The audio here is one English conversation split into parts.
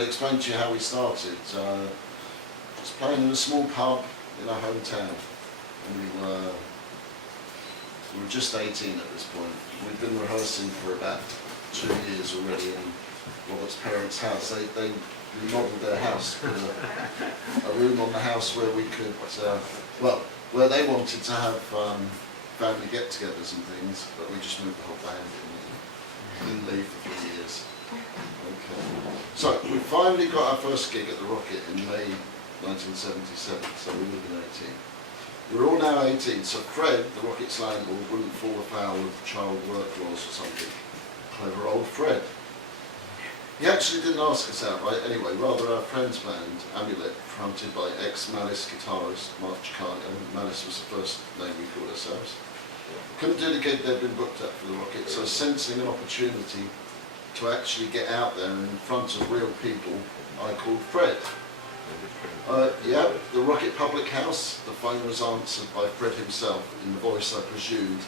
I'll explain to you how we started. Just playing in a small pub in our hometown, and we were just 18 at this point. We'd been rehearsing for about 2 years already in Robert's parents' house. They remodeled their house, put a room on the house where we could, where they wanted to have family get-togethers and things, but we just moved the whole band in and didn't leave for 3 years. Okay. So we finally got our first gig at the Rocket in May 1977, so we would have been 18. We're all now 18, so Fred, the Rocket's landlord, wouldn't fall afoul of child work laws or something. Clever old Fred. He actually didn't ask us outright anyway, rather our friend's band, Amulet, fronted by ex-Malice guitarist Mark Chicano. Malice was the first name we called ourselves. Couldn't do the gig they'd been booked at for the Rocket, so sensing an opportunity to actually get out there in front of real people, I called Fred. Yeah, the Rocket Public House. The phone was answered by Fred himself in the voice I presumed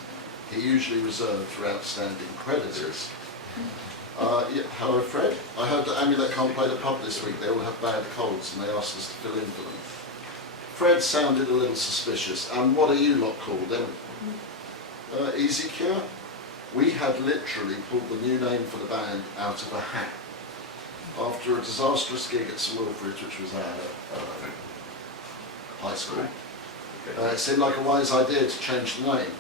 he usually reserved for outstanding creditors. Yeah, hello Fred, I heard that Amulet can't play the pub this week, they all have bad colds and they asked us to fill in for them. Fred sounded a little suspicious. And what are you lot called then? Easy Cure? We had literally pulled the new name for the band out of a hat. After a disastrous gig at St Wilfrid's, which was our high school, it seemed like a wise idea to change the name,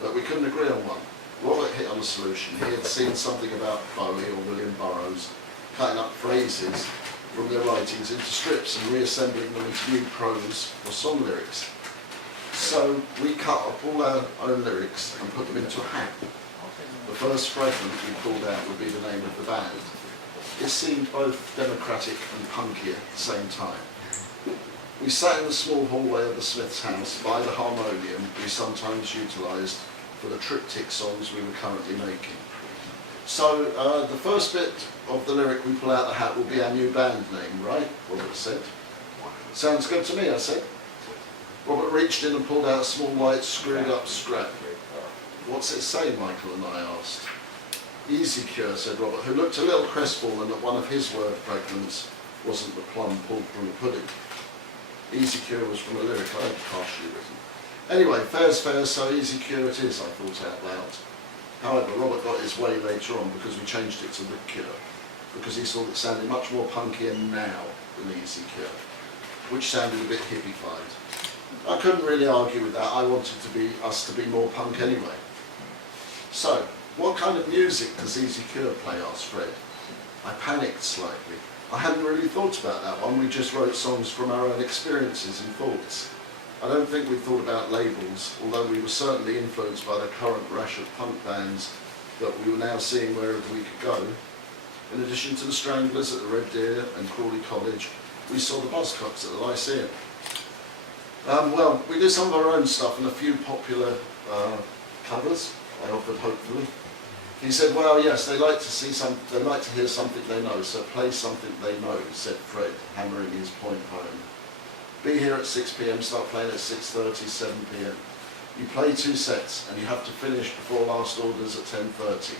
but we couldn't agree on one. Robert hit on a solution. He had seen something about Bowie or William Burroughs cutting up phrases from their writings into strips and reassembling them into new prose or song lyrics. So we cut up all our own lyrics and put them into a hat. The first fragment we pulled out would be the name of the band. It seemed both democratic and punky at the same time. We sat in the small hallway of the Smiths' house by the harmonium we sometimes utilised for the triptych songs we were currently making. So the first bit of the lyric we pull out the hat will be our new band name, right? Robert said. Sounds good to me, I said. Robert reached in and pulled out a small white screwed up scrap. What's it say, Michael and I asked. Easy Cure, said Robert, who looked a little crestfallen that one of his word fragments wasn't the plum pulled from the pudding. Easy Cure was from a lyric I had partially written. Anyway, fair's fair, so Easy Cure it is, I thought out loud. However, Robert got his way later on because we changed it to The Cure, because he thought it sounded much more punkier now than Easy Cure, which sounded a bit hippified. I couldn't really argue with that. I wanted us to be more punk anyway. So, what kind of music does Easy Cure play? Asked Fred. I panicked slightly. I hadn't really thought about that one. We just wrote songs from our own experiences and thoughts. I don't think we thought about labels, although we were certainly influenced by the current rash of punk bands that we were now seeing wherever we could go. In addition to the Stranglers at the Red Deer and Crawley College, we saw the Buzzcocks at the Lyceum. Well, we did some of our own stuff and a few popular covers, I offered hopefully. He said, well, yes, they like to hear something they know, so play something they know, said Fred, hammering his point home. Be here at 6 p.m, start playing at 6:30, 7 p.m. You play 2 sets and you have to finish before last orders at 10:30.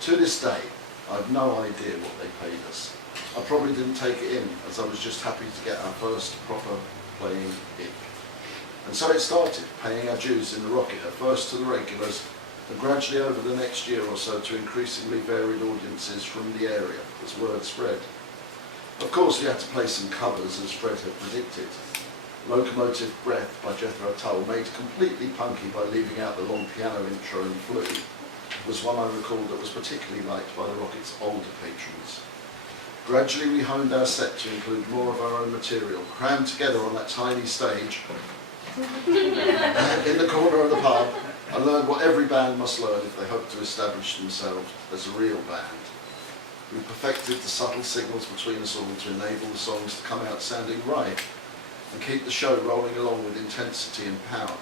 To this day, I've no idea what they paid us. I probably didn't take it in, as I was just happy to get our first proper playing gig. And so it started, paying our dues in the Rocket, at first to the regulars, and gradually over the next year or so to increasingly varied audiences from the area, as word spread. Of course we had to play some covers, as Fred had predicted. Locomotive Breath by Jethro Tull, made completely punky by leaving out the long piano intro and flute, was one I recalled that was particularly liked by the Rocket's older patrons. Gradually we honed our set to include more of our own material, crammed together on that tiny stage in the corner of the pub. I learned what every band must learn if they hope to establish themselves as a real band. We perfected the subtle signals between us all to enable the songs to come out sounding right and keep the show rolling along with intensity and power.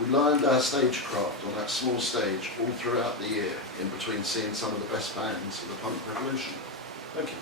We learned our stagecraft on that small stage all throughout the year, in between seeing some of the best bands of the punk revolution. Thank you.